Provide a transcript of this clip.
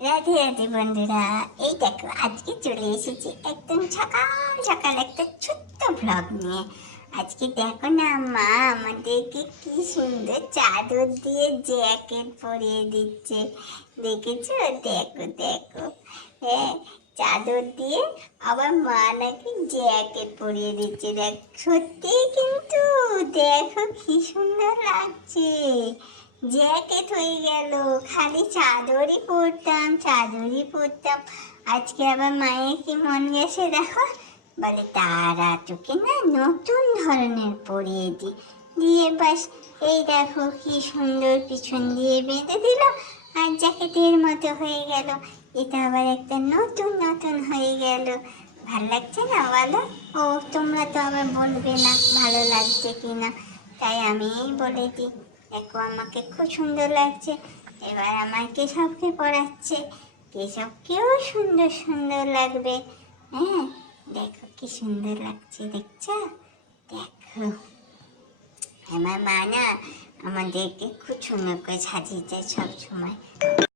রাধে রাধে বন্ধুরা, এই দেখো আজকে চলে এসেছি একদম সকাল সকাল একটা ছোট্ট ব্লগ নিয়ে। আজকে দেখো না, মা আমাদেরকে কি সুন্দর চাদর দিয়ে জ্যাকেট পরিয়ে দিচ্ছে। দেখেছো? দেখো দেখো, হ্যাঁ, চাদর দিয়ে আবার মা নাকি জ্যাকেট পরিয়ে দিচ্ছে। দেখ, সত্যি কিন্তু দেখো কি সুন্দর লাগছে। জ্যাকেট হয়ে গেল, খালি চাদরই পরতাম। আজকে আবার মায়ের কি মন গেছে দেখো, বলে তারা তোকে না নতুন ধরনের পরিয়ে দিয়ে বাস। এই দেখো কি সুন্দর পিছন দিয়ে বেঁধে দিল, আর জ্যাকেটের মতো হয়ে গেল। এটা আবার একটা নতুন নতুন হয়ে গেল। ভাল লাগছে না বলো? ও, তোমরা তো আবার বলবে না ভালো লাগছে কিনা, তাই আমিই বলে দিই। দেখো আমাকে খুব সুন্দর লাগছে। এবার আমার কেশবকে পড়াচ্ছে, কেশবকেও সুন্দর সুন্দর লাগবে। হ্যাঁ, দেখো কি সুন্দর লাগছে, দেখছো? দেখো আমার মা না আমাদেরকে খুব সুন্দর করে সাজিয়েছে সব সময়।